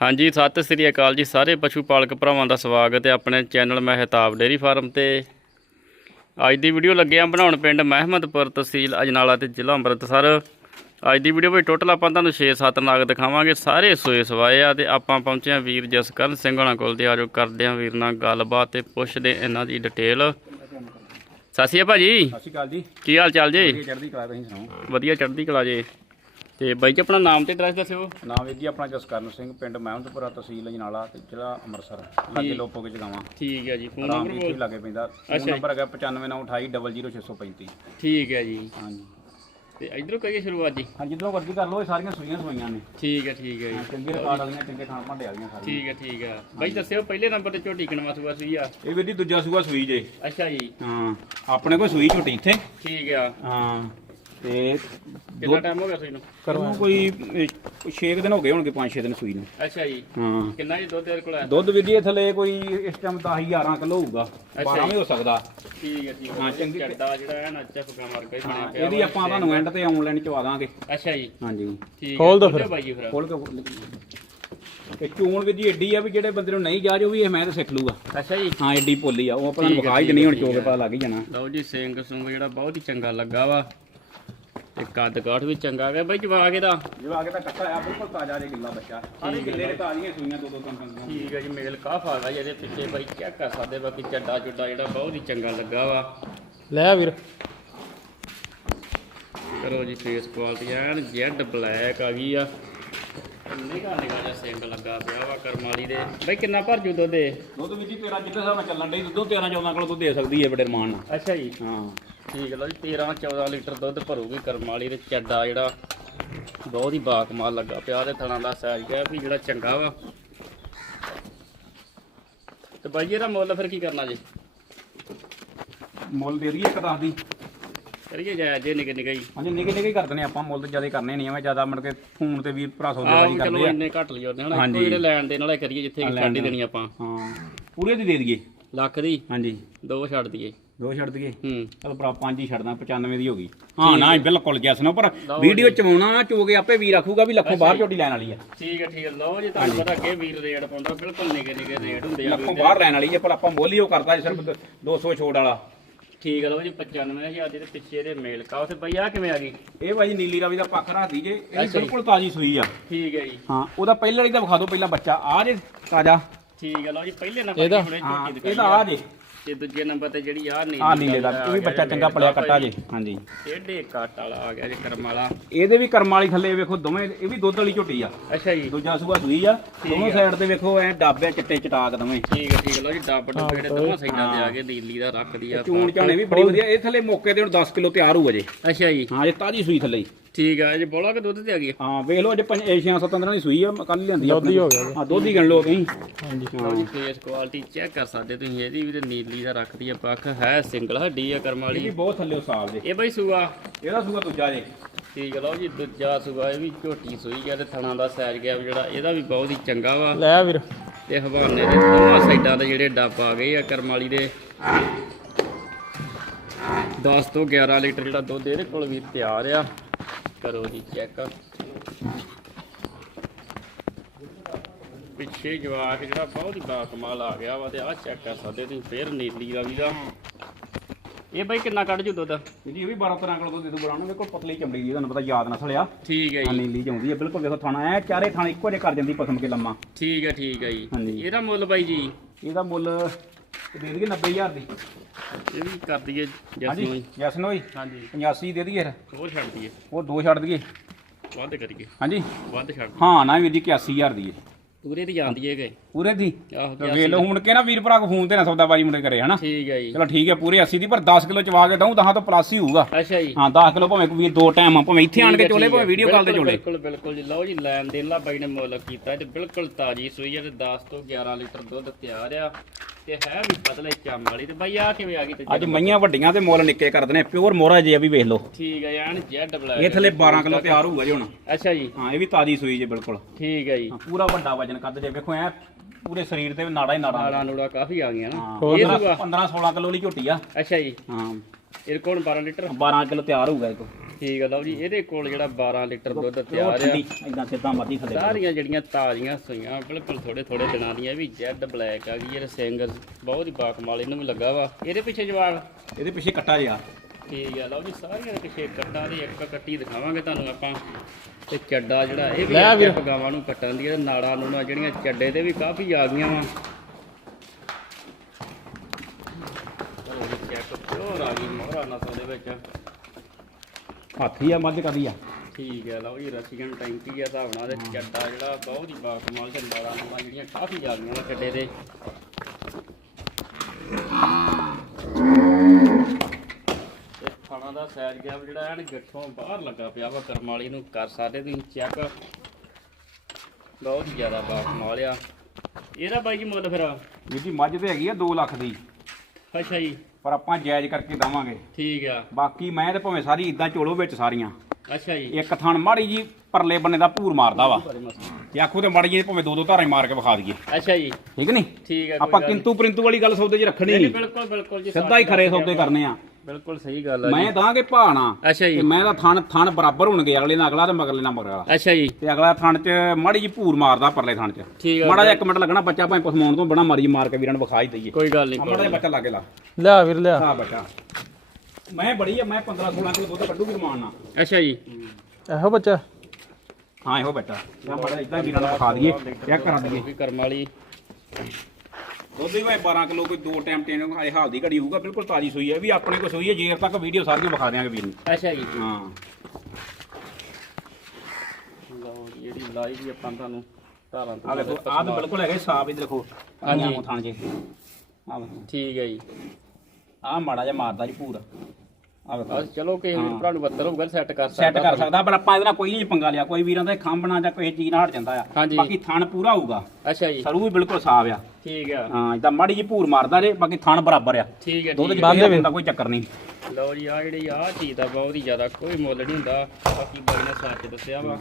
ਹਾਂਜੀ ਸਤਿ ਸ੍ਰੀ ਅਕਾਲ ਜੀ ਸਾਰੇ ਪਸ਼ੂ ਪਾਲਕ ਭਰਾਵਾਂ ਦਾ ਸਵਾਗਤ ਹੈ ਆਪਣੇ ਚੈਨਲ ਮਹਿਤਾਬ ਡੇਰੀ ਫਾਰਮ ਤੇ। ਅੱਜ ਦੀ ਵੀਡੀਓ ਲੱਗਿਆ ਬਣਾਉਣ ਪਿੰਡ ਮਹਿਮਦਪੁਰ ਤਹਿਸੀਲ ਅਜਨਾਲਾ ਤੇ ਜ਼ਿਲ੍ਹਾ ਅੰਮ੍ਰਿਤਸਰ। ਅੱਜ ਦੀ ਵੀਡੀਓ ਵਿੱਚ ਟੋਟਲ ਆਪਾਂ ਤੁਹਾਨੂੰ 6-7 ਨਾਗ ਦਿਖਾਵਾਂਗੇ ਸਾਰੇ ਸੋਏ ਸਵਾਏ ਆ ਤੇ ਆਪਾਂ ਪਹੁੰਚੇ ਆ ਵੀਰ ਜਸਕਰਨ ਸਿੰਘ ਹੋਣਾ ਕੋਲ ਤੇ ਆਜੋ ਕਰਦੇ ਆ ਵੀਰ ਨਾਲ ਗੱਲਬਾਤ ਤੇ ਪੁੱਛਦੇ ਇਹਨਾਂ ਦੀ ਡਿਟੇਲ ਸਤਿ ਸ਼੍ਰੀ ਅਕਾਲ ਭਾਜੀ। ਸਤਿ ਸ਼੍ਰੀ ਅਕਾਲ ਜੀ। ਕੀ ਹਾਲ ਚਾਲ ਜੀ? ਇਹ ਚੜ੍ਹਦੀ ਕਲਾ ਤੁਸੀਂ ਸੁਣਾਓ? ਵਧੀਆ ਚੜ੍ਹਦੀ ਕਲਾ ਜੀ। ਤੇ ਬਾਈ ਜੀ ਆਪਣਾ ਨਾਮ ਤੇ ਐਡਰੈਸ ਦੱਸਿਓ। ਨਾਮ ਵੀਰ ਜੀ ਆਪਣਾ ਜਸਕਰਨ ਸਿੰਘ ਪਿੰਡ ਮਹਿਮਦਪੁਰਾ ਤਹਿਸੀਲ ਅਜਨਾਲਾ ਤੇ ਜ਼ਿਲ੍ਹਾ ਅੰਮ੍ਰਿਤਸਰ। ਲਾਗੇ ਲੋਪੋ ਵਿੱਚ ਗਾਵਾਂ ਠੀਕ ਹੈ ਜੀ ਫੋਨ ਰਾਮ ਨੰਬਰ ਜੀ ਲਾਗੇ ਪੈਂਦਾ। ਫੋਨ ਨੰਬਰ ਹੈਗਾ 9598200635 ਠੀਕ ਹੈ ਜੀ। ਹਾਂਜੀ ਤੇ ਇਧਰੋਂ ਕਰੀਏ ਸ਼ੁਰੂਆਤ ਜੀ। ਹਾਂ ਜਿੱਦੋਂ ਵਰਦੀ ਕਰ ਲਓ ਇਹ ਸਾਰੀਆਂ ਸੂਈਆਂ ਸੂਈਆਂ ਨੇ। ਠੀਕ ਹੈ ਠੀਕ ਹੈ ਜੀ। ਚੰਗੇ ਰਿਕਾਰਡ ਵਾਲੀਆਂ ਚੰਗੇ ਖਾਣ ਭਾਂਡੇ ਵਾਲੀਆਂ ਸਾਰੀਆਂ। ਠੀਕ ਹੈ ਠੀਕ ਹੈ। ਬਾਈ ਦੱਸਿਓ ਪਹਿਲੇ ਨੰਬਰ ਤੇ ਝੋਟੀ ਕਣਵਾ ਸੂਆ ਸੀ ਆ? ਇਹ ਵੀਰ ਜੀ ਦੂਜਾ ਸੂਆ ਸੂਈ ਜੇ। ਅੱਛਾ ਜੀ। ਹਾਂ ਆਪਣੇ ਕੋਲ ਸੂਈ ਝੋਟੀ ਇੱਥੇ। ਠੀਕ ਆ। ਹਾਂ। ਤੇ ਕਿੰਨਾ ਟਾਈਮ ਹੋ ਗਿਆ ਸੂਈ ਨੂੰ? ਕਰਵਾ ਕੋਈ 6 ਦਿਨ ਹੋ ਗਏ ਹੋਣਗੇ 5-6 ਦਿਨ ਸੂਈ ਨੂੰ। ਅੱਛਾ ਜੀ। ਹਾਂ। ਕਿੰਨਾ ਜੀ ਦੁੱਧ ਤੇਰੇ ਕੋਲ ਹੈ ਦੁੱਧ ਜੀ ਥੱਲੇ ਕੋਈ ਇਸ ਟਾਈਮ 10 11 ਕਿਲੋ ਹੋਊਗਾ। 12 ਵੀ ਹੋ ਸਕਦਾ। ਠੀਕ ਹੈ ਠੀਕ ਹੈ ਹਾਂ, ਚੰਗੀ- ਚੱਡਾ ਜਿਹੜਾ ਹੈ ਨਾ ਚੱਪਕਾ ਮਾਰ ਕੇ ਬਣਿਆ ਪਿਆ ਇਹਦੀ ਆਪਾਂ ਤੁਹਾਨੂੰ ਐਂਡ ਤੇ ਆਨਲਾਈਨ ਚਵਾ ਦਾਂਗੇ। ਅੱਛਾ ਜੀ। ਹਾਂਜੀ। ਠੀਕ ਖੋਲ ਖੋਲ ਫਿਰ। ਜੀ ਖੋਲ ਕੇ ਤੇ ਚੂਣ ਵੀ ਜੀ ਏਡੀ ਆ ਵੀ ਜਿਹੜੇ ਬੰਦੇ ਨੂੰ ਨਹੀਂ ਜਾਜ ਉਹ ਵੀ ਇਹ ਮੈਂ ਤਾਂ ਸਿੱਖ ਲੂਗਾ ਅੱਛਾ ਜੀ। ਹਾਂ ਏਡੀ ਪੋਲੀ ਆ ਉਹ ਆਪਾਂ ਨੂੰ ਵਿਖਾ ਹੀ ਦੇਣੀ ਹੁਣ ਚੋਕੇ। ਪਤਾ ਲੱਗ ਹੀ ਜਾਣਾ। ਲਓ ਜੀ ਸਿੰਘ ਸੁੰਗ ਜਿਹੜਾ ਬਹੁਤ ਹੀ ਚੰਗਾ ਲੱਗਾ ਵਾ। ਤੇ ਕੱਦ ਕਾਠ ਵੀ ਚੰਗਾ ਗਿਆ ਬਾਈ ਜਵਾ ਕੇ ਦਾ? ਜਿਵੇਂ ਆਗੇ ਤਾਂ ਕੱਟਾ ਆ ਬਿਲਕੁਲ ਤਾਜ਼ਾ ਜੇ ਗਿੱਲਾ ਬੱਚਾ। ਸਾਰੇ ਗਿੱਲੇ ਦੇ ਤਾਜ਼ੀਆਂ ਸੂਈਆਂ ਦੋ ਦੋ ਤਿੰਨ ਤਿੰਨ ਠੀਕ ਹੈ ਜੀ ਮੇਲ ਕਾਫ ਆ ਗਿਆ ਇਹਦੇ ਪਿੱਛੇ ਬਾਈ ਚੈੱਕ ਕਰ ਸਕਦੇ ਬਾਕੀ ਚੱਡਾ ਚੁੱਡਾ ਜਿਹੜਾ ਬਹੁਤ ਹੀ ਚੰਗਾ ਲੱਗਾ ਵਾ। ਲੈ ਵੀਰ। ਕਰੋ ਜੀ face quality N Z black ਆ ਗਈ ਆ। ਨਿਗਾ ਨਿਗਾ ਜਿਹਾ ਸਿੰਗ ਲੱਗਾ ਪਿਆ ਵਾ ਕਰਮਾਲੀ ਦੇ। ਬਾਈ ਕਿੰਨਾ ਭਰ ਜੂ ਦੁੱਧ ਇਹ? ਦੁੱਧ ਵੀ ਜੀ 13 ਜਿੱਦੇ ਹਿਸਾਬ ਨਾਲ ਚੱਲਣ ਡਈ ਦੁੱਧੋਂ 13 14 ਕਿਲੋ ਦੁੱਧ ਦੇ ਸਕਦੀ ਹੈ ਬੜੇ ਰਮਾਨ ਨਾਲ। ਅੱਛਾ ਜੀ। ਹਾਂ। ਠੀਕ ਹੈ ਲਓ ਜੀ 13 14 ਲੀਟਰ ਦੁੱਧ ਭਰੂਗੀ ਕਰਮਾਲੀ ਦੇ ਚੱਡਾ ਜਿਹੜਾ ਬਹੁਤ ਹੀ ਬਾਕਮਾਲ ਲੱਗਾ ਪਿਆ ਤੇ ਥਣਾ ਦਾ ਸਾਈਜ਼ ਹੈ ਵੀ ਜਿਹੜਾ ਚੰਗਾ ਵਾ। ਤੇ ਬਾਈ ਇਹਦਾ ਮੁੱਲ ਫਿਰ ਕੀ ਕਰਨਾ ਜੀ? ਮੁੱਲ ਦੇ ਦਈਏ ਇੱਕ ਦੱਸ ਦੀ। ਕਰੀਏ ਜਾਇ ਜੇ ਨਿਕੇ ਨਿਕੇ ਹੀ ਹਾਂਜੀ ਨਿੱਕੇ ਨਿੱਕੇ ਹੀ ਕਰ ਦਨੇ ਆਪਾਂ ਮੁੱਲ ਤੇ ਜ਼ਿਆਦਾ ਕਰਨੇ ਨਹੀਂ ਐਵੇਂ ਜ਼ਿਆਦਾ ਮੜ ਕੇ ਫੋਨ ਤੇ ਵੀ ਭਰਾ ਆਹ ਚਲੋ ਕਰਦੇ ਆ। ਇੰਨੇ ਘੱਟ ਲਿਓ ਹਾਂਜੀ। ਇੱਕੋ ਜਿਹੜੇ ਲੈਣ ਦੇ ਨਾਲ ਕਰੀਏ ਜਿੱਥੇ ਛੱਡ। ਦੇਣੀ ਆਪਾਂ। ਹਾਂ ਪੂਰੇ ਦੀ ਦੇ ਦਈਏ। ਲੱਖ ਦੀ? ਹਾਂਜੀ। ਦੋ ਛੱਡ ਦਈਏ। ਦੋ ਛੱਡ ਦਈਏ? ਹੂੰ। ਚਲ ਭਰਾ ਪੰਜ ਹੀ ਛੱਡਦਾ 95 ਦੀ ਹੋ ਗਈ। ਹਾਂ ਨਾ ਬਿਲਕੁਲ ਜੈਸ ਨਾ ਪਰ ਵੀਡੀਓ ਚਵਾਉਣਾ ਨਾ ਚੋ ਕੇ ਆਪੇ ਵੀਰ ਆਖੂਗਾ ਵੀ ਲੱਖੋਂ ਬਾਹਰ ਝੋਟੀ ਲੈਣ ਵਾਲੀ ਆ। ਠੀਕ ਹੈ ਠੀਕ ਹੈ। ਲਓ ਜੀ ਤੁਹਾਨੂੰ ਪਤਾ ਅੱਗੇ ਵੀਰ ਰੇਟ ਪਾਉਂਦਾ ਬਿਲਕੁਲ ਨਿਕੇ ਨਿਕੇ ਰੇਟ ਹੁੰਦੇ ਆ ਲੱਖੋਂ ਬਾਹਰ ਲੈਣ ਵਾਲੀ ਆ ਪਰ ਆਪਾਂ ਮੁੱਲ ਉਹ ਕਰਦਾ ਸਿਰਫ 200 ਛੋੜ ਵਾਲਾ। ਠੀਕ ਹੈ ਲਓ ਜੀ 95000 ਦੇ ਤੇ ਪਿੱਛੇ ਦੇ ਮੇਲ ਕਾ। ਉਥੇ ਬਈ ਆ ਕਿਵੇਂ ਆ ਗਈ? ਇਹ ਭਾਈ ਨੀਲੀ ਰਾਵੀ ਦਾ ਪੱਖ ਰੱਖ ਦੀਜੇ ਇਹ। ਬਿਲਕੁਲ ਤਾਜ਼ੀ ਸੂਈ ਆ। ਠੀਕ ਹੈ ਜੀ। ਹਾਂ ਉਹਦਾ ਪਹਿਲੇ ਵਾਲੀ ਦਾ ਵਿਖਾ ਦਿਓ ਪਹਿਲਾਂ ਬੱਚਾ। ਆ ਜੇ ਤਾਜ਼ਾ। ਠੀਕ ਹੈ ਲਓ ਜੀ ਪਹਿਲੇ ਨੰਬਰ ਇਹਦਾ? ਤੇ ਹੁਣੇ ਝੋਟੀ ਦਿਖਾਈ ਇਹਦਾ ਆ। ਜੇ। ਤੇ ਦੂਜੇ ਨੰਬਰ ਤੇ ਜਿਹੜੀ ਆ ਨੀਲੀ ਆ ਨੀਲੇ ਦਾ ਇਹ ਵੀ ਬੱਚਾ ਚੰਗਾ ਪਲਿਆ ਕੱਟਾ ਜੇ ਹਾਂਜੀ। ਏਡੇ ਕੱਟ ਵਾਲਾ ਆ ਗਿਆ ਜੀ ਕਰਮ ਵਾਲਾ। ਇਹਦੇ ਵੀ ਕਰਮ ਵਾਲੀ ਥੱਲੇ ਵੇਖੋ ਦੋਵੇਂ ਇਹ ਵੀ ਦੁੱਧ ਵਾਲੀ ਝੋਟੀ ਆ। ਅੱਛਾ ਜੀ। ਦੂਜਾ ਸੂਆ ਸੂਈ ਆ ਦੋਨੋਂ ਸਾਈਡ ਤੇ ਵੇਖੋ ਐ ਡਾਬੇ ਚਿੱਟੇ ਚਟਾਕ ਦੋਵੇਂ। ਠੀਕ ਹੈ ਠੀਕ ਹੈ ਲਓ ਜੀ ਡੱਬ ਡੱਬੇ ਜਿਹੜੇ ਦੋਵਾਂ ਸਾਈਡਾਂ ਤੇ ਆ ਗਏ ਨੀਲੀ ਦਾ ਰੱਖਦੀ ਆ ਚੂਣ ਚਾਣੇ ਵੀ ਬੜੀ ਵਧੀਆ ਇਹ ਥੱਲੇ ਮੌਕੇ ਤੇ ਹੁਣ 10 ਕਿਲੋ ਤਿਆਰ ਹੋਊ ਅਜੇ। ਅੱਛਾ ਜੀ। ਹਾਂ ਇਹ ਤਾਜੀ ਸੂਈ ਥੱਲੇ ਹੀ। ਠੀਕ ਆ ਜੀ ਬੋਲਾ ਕੇ ਦੁੱਧ ਤੇ ਆ ਗਈ। ਹਾਂ ਵੇਖ ਲਓ ਅਜੇ 5 6 7 ਦਿਨਾਂ ਦੀ ਸੂਈ ਆ ਕੱਲ ਲਿਆਂਦੀ ਆ ਦੁੱਧ ਹੀ ਹੋ ਗਿਆ। ਜੀ। ਹਾਂ ਦੁੱਧ ਹੀ ਗਣ ਲਓ ਤੁਸੀਂ। ਹਾਂਜੀ। ਲਓ ਜੀ। ਫੇਸ ਕੁਆਲਿਟੀ ਚੈੱਕ ਕਰ ਸਕਦੇ ਤੁਸੀਂ ਇਹਦੀ ਵੀ ਤੇ ਨੀਲੀ ਦਾ ਰੱਖਦੀ ਆ ਪੱਖ ਹੈ ਸਿੰਗਲ ਹੱਡੀ ਆ ਕਰਮ ਇਹ ਵੀ ਵਾਲੀ ਬਹੁਤ ਥੱਲੇ ਸਾਲ ਦੇ। ਇਹ ਬਈ ਸੂਆ। ਇਹਦਾ ਸੂਆ ਦੂਜਾ ਜੇ। ਠੀਕ ਲਓ ਜੀ ਦੂਜਾ ਸੂਆ ਇਹ ਵੀ ਝੋਟੀ ਸੂਈ ਗਿਆ ਤੇ ਥਣਾ ਦਾ ਸਾਈਜ਼ ਗਿਆ ਜਿਹੜਾ ਇਹਦਾ ਵੀ ਬਹੁਤ ਹੀ ਚੰਗਾ ਵਾ। ਲੈ ਵੀਰ। ਤੇ ਹਵਾਨੇ ਦੇ ਦੋਵਾਂ ਸਾਈਡਾਂ ਤੇ ਜਿਹੜੇ ਡੱਬ ਆ ਗਏ ਆ ਕਰਮ ਵਾਲੀ ਦੇ। 10 ਤੋਂ 11 ਲੀਟਰ ਜਿਹੜਾ ਦੁੱਧ ਇਹਦੇ ਕੋਲ ਵੀ ਤਿਆਰ ਆ। ਕਰੋ ਜੀ ਚੈੱਕ। ਪਿੱਛੇ ਜਵਾਕ ਜਿਹੜਾ ਬਹੁਤ ਹੀ ਬਾਕਮਾਲ ਆ ਗਿਆ ਵਾ ਤੇ ਆਹ ਚੈੱਕ ਕਰ ਸਕਦੇ ਤੁਸੀਂ ਫੇਰ ਨੀਲੀ ਦਾ ਵੀ ਦਾ। ਇਹ ਬਾਈ ਕਿੰਨਾ ਕੱਢ ਜੂ ਦੁੱਧ? ਜੀ ਇਹ ਵੀ 12 13 ਕਿਲੋ ਦੁੱਧ ਦੇ ਦੂ ਬਣਾਉਣਾ ਵੇਖੋ ਪਤਲੀ ਚਮੜੀ ਦੀ ਤੁਹਾਨੂੰ ਪਤਾ ਯਾਦ ਨਾ ਸਲਿਆ। ਠੀਕ ਹੈ ਜੀ। ਨੀਲੀ ਚ ਆਉਂਦੀ ਹੈ ਬਿਲਕੁਲ ਵੇਖੋ ਥਾਣਾ ਐ ਚਾਰੇ ਥਾਣੇ ਇੱਕੋ ਜਿਹੇ ਕਰ ਜਾਂਦੀ ਪਸਮ ਕੇ ਲੰਮਾ। ਠੀਕ ਹੈ ਠੀਕ ਹੈ ਜੀ। ਇਹਦਾ ਮੁੱਲ ਬਾਈ ਜੀ? ਇਹਦਾ ਮੁੱਲ ਦੇ ਦਈਏ 90000 ਦੀ। ਇਹ ਵੀ ਕਰ ਦਈਏ ਹਾਂਜੀ ਨੂੰ ਜੀ। ਯਸ ਨੋਈ ਹਾਂਜੀ। 85 ਦੇ ਦਈਏ ਫਿਰ। ਹੋਰ ਛੱਡ ਦਈਏ। ਉਹ ਦੋ ਛੱਡ ਦਈਏ। ਵੱਧ ਕਰੀਏ। ਹਾਂਜੀ। ਵੱਧ ਛੱਡ ਦਈਏ। ਹਾਂ ਨਾ ਵੀਰ ਜੀ 81000 ਦੀ ਹੈ ਪੂਰੇ ਤੇ ਜਾਂਦੀ ਹੈ ਕਿ ਪੂਰੇ ਦੀ? ਆਹੋ ਤੇ ਵੇਖ ਲਓ ਹੁਣ ਕੇ ਨਾ ਵੀਰ ਭਰਾ ਕੋ ਫੋਨ ਤੇ ਨਾ ਸੌਦਾਬਾਜੀ ਮੁੰਡੇ ਕਰੇ ਹਨਾ? ਠੀਕ ਹੈ ਜੀ। ਚਲੋ ਠੀਕ ਹੈ ਪੂਰੇ 80 ਦੀ ਪਰ 10 ਕਿਲੋ ਚਵਾ ਕੇ ਦਊਂ 10 ਤੋਂ ਪਲੱਸ ਹੀ ਹੋਊਗਾ। ਅੱਛਾ ਜੀ। ਹਾਂ 10 ਕਿਲੋ ਭਾਵੇਂ ਕੋਈ ਵੀਰ ਦੋ ਟਾਈਮ ਆ ਭਾਵੇਂ ਇੱਥੇ ਆਣ ਕੇ ਠੀਕ ਹੈ, ਚੋਲੇ ਠੀਕ ਭਾਵੇਂ ਹੈ। ਵੀਡੀਓ ਕਾਲ ਤੇ ਬਿਲਕੁਲ, ਚੋਲੇ। ਬਿਲਕੁਲ ਬਿਲਕੁਲ ਜੀ। ਲਓ ਜੀ ਲੈਣ ਦੇਣ ਲਾ ਬਾਈ ਨੇ ਮੁੱਲ ਕੀਤਾ। ਤੇ ਬਿਲਕੁਲ ਤਾਜੀ ਸੂਈ ਹੈ ਤੇ 10 ਤੋਂ 11 ਲੀਟਰ ਦੁੱਧ ਤਿਆਰ ਆ। ਤੇ ਹੈ ਵੀ ਪਤਲੇ ਚਮ ਵਾਲੀ ਤੇ ਬਾਈ ਆ ਕਿਵੇਂ ਆ ਗਈ ਤੇ ਅੱਜ ਮਈਆਂ ਵੱਡੀਆਂ ਤੇ ਮੁੱਲ ਨਿੱਕੇ ਕਰਦੇ ਨੇ ਪਿਓਰ ਮੋਹਰਾ ਜੇ ਆ ਵੀ ਵੇਖ ਲਓ। ਠੀਕ ਹੈ ਐਨ ਜੈਡ ਬਲੈਕ ਇਹ ਥੱਲੇ 12 ਕਿਲੋ ਤਿਆਰ ਹੋਊਗਾ ਜੀ ਹੁਣ। ਅੱਛਾ ਜੀ। ਹਾਂ ਇਹ ਵੀ ਤਾਜੀ ਸੂਈ ਜੇ ਬਿਲਕੁਲ। ਠੀਕ ਹੈ ਜੀ। ਪੂਰਾ ਵੱਡਾ ਵਜਨ ਕੱਦ ਜੇ ਵੇਖੋ ਐ ਪੂਰੇ ਸਰੀਰ ਤੇ ਨਾੜਾ ਹੀ ਨਾੜਾ ਨੂੜਾ ਕਾਫੀ ਆ ਗਈਆਂ ਨਾ। ਇਹ 15 ਸੂਆ? 15 16 ਕਿਲੋ ਦੀ ਝੋਟੀ ਆ। ਅੱਛਾ ਜੀ। ਹਾਂ। ਇਹ ਕੋਣ 12 ਲੀਟਰ। 12 ਕਿਲੋ ਤਿਆਰ ਹੋਊਗਾ ਇਹ ਤੋਂ ਠੀਕ ਆ ਲਓ ਜੀ ਇਹਦੇ ਕੋਲ ਜਿਹੜਾ 12 ਲੀਟਰ ਦੁੱਧ ਤਿਆਰ ਆ। ਇਦਾਂ ਸਿੱਧਾ ਮੱਦੀ ਥੱਲੇ ਸਾਰੀਆਂ ਜਿਹੜੀਆਂ ਤਾਜ਼ੀਆਂ ਸੂਈਆਂ ਬਿਲਕੁਲ ਥੋੜੇ ਥੋੜੇ ਦਿਨਾਂ ਦੀਆਂ ਵੀ ਜੈਡ ਬਲੈਕ ਆ ਗਈ ਇਹ ਸਿੰਘ ਬਹੁਤ ਹੀ ਬਾਕਮਾਲ ਇਹਨੂੰ ਵੀ ਲੱਗਾ ਵਾ। ਇਹਦੇ ਪਿੱਛੇ ਜਵਾਬ ਇਹਦੇ ਪਿੱਛੇ ਕੱਟਾ ਜਿਆ ਠੀਕ ਆ ਲਓ ਜੀ ਸਾਰੀਆਂ ਦੇ ਪਿੱਛੇ ਕੱਟਾਂ ਦੀ ਇੱਕ ਕੱਟੀ ਦਿਖਾਵਾਂਗੇ ਤੁਹਾਨੂੰ ਆਪਾਂ। ਤੇ ਚੱਡਾ ਜਿਹੜਾ ਇਹ ਵੀ ਗਾਵਾਂ ਨੂੰ ਕੱਟਣ ਦੀ ਇਹ ਨਾੜਾਂ ਨੂੰ ਜਿਹੜੀਆਂ ਚੱਡੇ ਦੇ ਵੀ ਕਾਫੀ ਆ ਗਈਆਂ ਵਾ ਚਲੋ ਜੀ ਚੈੱਕ ਪਿਓਰ ਆ ਗਈ ਮੋਹਰਾ ਨਸਲ ਦੇ ਵਿੱਚ। ਹਾਥੀ ਆ ਮੱਝ ਕਦੀ ਆ। ਠੀਕ ਹੈ ਲਓ ਜੀ ਰਸ਼ੀਅਨ ਟੈਂਕੀ ਆ ਹਿਸਾਬ ਨਾਲ ਤੇ ਚੱਡਾ ਜਿਹੜਾ ਬਹੁਤ ਹੀ ਬਾਕਮਾਲ ਨਾੜਾਂ ਨੂੰ ਜਿਹੜੀਆਂ ਕਾਫੀ ਆ ਗਈਆਂ ਵਾ ਚੱਡੇ ਦੇ। ਥਾਣਾ ਦਾ ਸਾਈਜ਼ ਗੈਪ ਜਿਹੜਾ ਐਨ ਗੱਠੋਂ ਬਾਹਰ ਲੱਗਾ ਪਿਆ ਵਾ ਕਰਮ ਵਾਲੀ ਨੂੰ ਕਰ ਸਕਦੇ ਤੁਸੀਂ ਚੈੱਕ ਬਹੁਤ ਜ਼ਿਆਦਾ ਬਾਕਮਾਲ ਆ। ਇਹਦਾ ਬਾਈ ਜੀ ਮੁੱਲ ਫਿਰ? ਵੀਰ ਜੀ ਮੱਝ ਤੇ ਹੈਗੀ ਆ 2 ਲੱਖ ਦੀ। ਅੱਛਾ ਜੀ। ਪਰ ਆਪਾਂ ਜਾਇਜ਼ ਕਰਕੇ ਦਵਾਂਗੇ। ਠੀਕ ਆ। ਬਾਕੀ ਮੈਂ ਤੇ ਭਾਵੇਂ ਸਾਰੀ ਇਦਾਂ ਚੋਲੋ ਵਿੱਚ ਸਾਰੀਆਂ। ਅੱਛਾ ਜੀ। ਇੱਕ ਥਣ ਮਾੜੀ ਜੀ ਪਰਲੇ ਬੰਨੇ ਦਾ ਭੂਰ ਮਾਰਦਾ ਵਾ। ਤੇ ਆਖੋ ਤੇ ਮਾੜੀ ਜੀ ਭਾਵੇਂ ਦੋ ਦੋ ਧਾਰਾਂ ਮਾਰ ਕੇ ਵਿਖਾ ਦਈਏ। ਅੱਛਾ ਜੀ। ਠੀਕ ਨਹੀਂ? ਠੀਕ ਹੈ ਆਪਾਂ ਕਿੰਤੂ ਪ੍ਰਿੰਤੂ ਵਾਲੀ ਗੱਲ ਸੌਦੇ 'ਚ ਰੱਖਣੀ ਨਹੀਂ ਬਿਲਕੁਲ ਬਿਲਕੁਲ ਜੀ ਸਿੱਧਾ ਹੀ ਖਰੇ ਸੌਦੇ ਕਰਨੇ ਆ। ਬਿਲਕੁਲ ਸਹੀ ਗੱਲ ਆ ਮੈਂ ਜੀ ਦਾਂਗੇ ਭਾਣਾ ਅੱਛਾ ਤੇ ਜੀ ਮੈਂ ਤਾਂ ਥਣ ਥਣ ਬਰਾਬਰ ਹੋਣਗੇ ਅਗਲੇ ਨਾਲ ਅਗਲਾ ਤੇ ਮਗਰਲੇ ਨਾਲ ਮਗਰਲਾ ਅੱਛਾ ਜੀ। ਤੇ ਅਗਲਾ ਥਣ 'ਚ ਮਾੜੀ ਜੀ ਭੂਰ ਮਾਰਦਾ ਪਰਲੇ ਥਣ 'ਚ। ਠੀਕ ਆ ਮਾੜਾ ਜਿਹਾ ਇੱਕ ਮਿੰਟ ਲੱਗਣਾ ਬੱਚਾ ਭਾਵੇਂ ਪਸਮਾਉਣ ਤੋਂ ਬਣਾ ਮਾਰੀ ਮਾਰ ਕੇ ਵੀਰਾਂ ਨੂੰ ਵਿਖਾ ਹੀ ਦਈਏ। ਕੋਈ ਗੱਲ ਨਹੀਂ ਮਾੜਾ ਜਿਹਾ ਬੱਚਾ ਲਾਗੇ ਲਾ। ਲਿਆ ਵੀਰ ਲਿਆ। ਹਾਂ ਬੱਚਾ। ਮੈਂ ਬੜੀ ਆ ਮੈਂ 15 16 ਕਿਲੋ ਦੁੱਧ ਕੱਢੂ ਵੀ ਰਮਾਨ ਨਾਲ। ਅੱਛਾ ਜੀ। ਇਹੋ ਬੱਚਾ। ਹਾਂ ਇਹੋ ਬੱਚਾ। ਜਾਂ ਮਾੜਾ ਇਦਾਂ ਵੀਰਾਂ ਨੂੰ ਵਿਖਾ ਦਈਏ ਚੈੱਕ ਕਰਾ ਦਈਏ। ਵੀ ਕਰਮ ਵਾਲੀ। ਦੁੱਧ ਵੀ ਭਾਵੇਂ 12 ਕਿਲੋ ਕੋਈ ਦੋ ਟਾਈਮ ਟੇਨ ਹਾਲੇ ਹਾਲ ਦੀ ਘੜੀ ਹੋਊਗਾ ਬਿਲਕੁਲ ਤਾਜੀ ਸੂਈ ਹੈ। ਵੀ ਆਪਣੇ ਕੋਲ ਸੂਈ ਹੈ ਜੇਰ ਤੱਕ ਵੀਡੀਓ ਸਾਰੀਆਂ ਵਿਖਾ ਦਿਆਂਗੇ ਵੀਰ ਨੂੰ। ਅੱਛਾ ਜੀ। ਹਾਂ। ਲਓ ਜੀ, ਜਿਹੜੀ ਲਾਈ ਦੀ ਆਪਾਂ ਤੁਹਾਨੂੰ ਧਾਰਾਂ ਤੋਂ ਆ ਦੇਖੋ ਆਹ ਤਾਂ ਬਿਲਕੁਲ ਹੈਗਾ ਸਾਫ਼ ਇਹ ਦੇਖੋ। ਹਾਂਜੀ। ਆਹ ਥਾਂ ਜੇ। ਆ ਵੇਖੋ। ਠੀਕ ਹੈ ਜੀ। ਆਹ ਮਾੜਾ ਜਿਹਾ ਮਾਰਦਾ ਜੀ ਪੂਰਾ। ਚਲੋ ਕਿਸੇ ਵੀਰ ਭਰਾ ਨੂੰ ਬੱਤਰ ਹੋਊਗਾ ਸੈੱਟ ਕਰ ਸੈੱਟ ਕਰ ਸਕਦਾ ਪਰ ਆਪਾਂ ਇਹਦੇ ਨਾਲ ਕੋਈ ਨਹੀਂ ਪੰਗਾ ਲਿਆ। ਕੋਈ ਵੀਰਾਂ ਦਾ ਖਾਂਬਣਾ ਜਾਂ ਕੋਈ ਚੀਜ਼ ਨਾਲ ਹਟ ਜਾਂਦਾ ਆ। ਹਾਂਜੀ। ਬਾਕੀ ਥਣ ਪੂਰਾ ਹੋਊਗਾ। ਅੱਛਾ ਜੀ। ਸਰੂ ਵੀ ਬਿਲਕੁਲ ਸਾਫ਼ ਆ। ਠੀਕ ਆ। ਹਾਂ ਇਦਾਂ ਮਾੜੀ ਜੀ ਭੂਰ ਮਾਰਦਾ ਜੇ ਬਾਕੀ ਥਣ ਬਰਾਬਰ ਆ। ਠੀਕ ਹੈ ਦੁੱਧ ਚ ਬੰਦ ਕੋਈ ਚੱਕਰ ਨਹੀਂ। ਲਓ ਜੀ ਆ ਜਿਹੜੀ ਆ ਚੀਜ਼ ਦਾ ਬਹੁਤ ਹੀ ਜ਼ਿਆਦਾ ਕੋਈ ਮੁੱਲ ਨਹੀਂ ਹੁੰਦਾ। ਬਾਕੀ ਬਾਈ ਨੇ ਸੱਚ ਦੱਸਿਆ ਵਾ।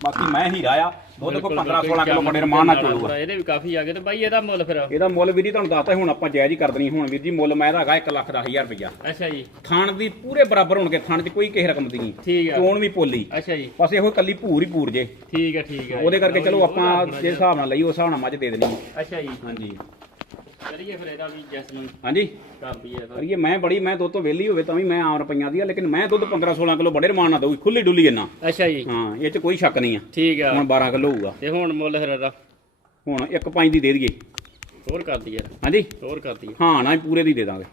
ਬਾਕੀ ਮੈਂ ਹੀਰਾ ਆ। ਦੁੱਧ ਕੋ ਬਿਲਕੁਲ, 15 16 ਕਿਲੋ ਬੜੇ ਰਮਾਨ ਨਾਲ ਚੋਲੂਗਾ। ਇਹਦੇ ਵੀ ਕਾਫੀ ਆ ਗਏ ਤੇ ਬਾਈ ਇਹਦਾ ਮੁੱਲ ਫਿਰ? ਇਹਦਾ ਮੁੱਲ ਵੀਰ ਜੀ ਤੁਹਾਨੂੰ ਦੱਸਤਾ ਹੁਣ ਆਪਾਂ ਜਾਇਜ਼ ਹੀ ਕਰ ਦੇਣੀ ਹੁਣ। ਵੀਰ ਜੀ ਮੁੱਲ ਮੈਂ ਇਹਦਾ ਹੈਗਾ 1 ਲੱਖ ਦਸ ਹਜ਼ਾਰ ਰੁਪਇਆ ਅੱਛਾ ਜੀ। ਥਣ ਦੀ ਪੂਰੇ ਬਰਾਬਰ ਹੋਣਗੇ ਥਣ 'ਚ ਕੋਈ ਕਿਸੇ ਰਕਮ ਦੀ ਨਹੀਂ। ਠੀਕ ਆ। ਚੋਣ ਵੀ ਪੋਲੀ। ਅੱਛਾ ਜੀ। ਬਸ ਇਹੋ ਕੱਲੀ ਭੂਰ ਹੀ ਭੂਰ ਜੇ। ਠੀਕ ਹੈ ਠੀਕ ਹੈ ਉਹਦੇ ਕਰਕੇ ਚਲੋ ਆਪਾਂ ਜੇ ਹਿਸਾਬ ਨਾਲ ਲਈ ਉਸ ਹਿਸਾਬ ਨਾਲ ਮੱਝ ਦੇ ਦੇਣੀ। ਅੱਛਾ ਜੀ। ਹਾਂਜੀ। ਕਰੀਏ ਫਿਰ ਇਹਦਾ ਵੀ ਜੈਸ ਨੂੰ। ਹਾਂਜੀ। ਕਰ ਦਈਏ ਮੈਂ ਬੜੀ ਮੈਂ ਦੁੱਧ ਤੋਂ ਵਿਹਲੀ ਹੋਵੇ ਤਾਂ ਵੀ ਮੈਂ ਆਮ ਰੁਪਈਆਂ ਦੀ ਆ ਲੇਕਿਨ ਮੈਂ ਦੁੱਧ 15 16 ਕਿਲੋ ਬੜੇ ਰਮਾਨ ਨਾਲ ਦਊਗੀ ਖੁੱਲੀ ਡੁੱਲੀ ਇੰਨਾ। ਅੱਛਾ ਜੀ। ਹਾਂ ਇਹ 'ਚ ਕੋਈ ਸ਼ੱਕ ਨਹੀਂ ਆ। ਠੀਕ ਆ। ਹੁਣ 12 ਕਿਲੋ ਹੋਊਗਾ। ਤੇ ਹੁਣ ਮੁੱਲ ਫਿਰ ਇਹਦਾ? ਹੁਣ ਇੱਕ ਪੰਜ ਦੀ ਦੇ ਦਈਏ। ਹੋਰ ਕਰ ਦਈਏ ਹਾਂਜੀ। ਹੋਰ ਕਰ ਦਈਏ। ਹਾਂ ਨਾ ਪੂਰੇ ਦੀ ਦੇ ਦਾਂਗੇ।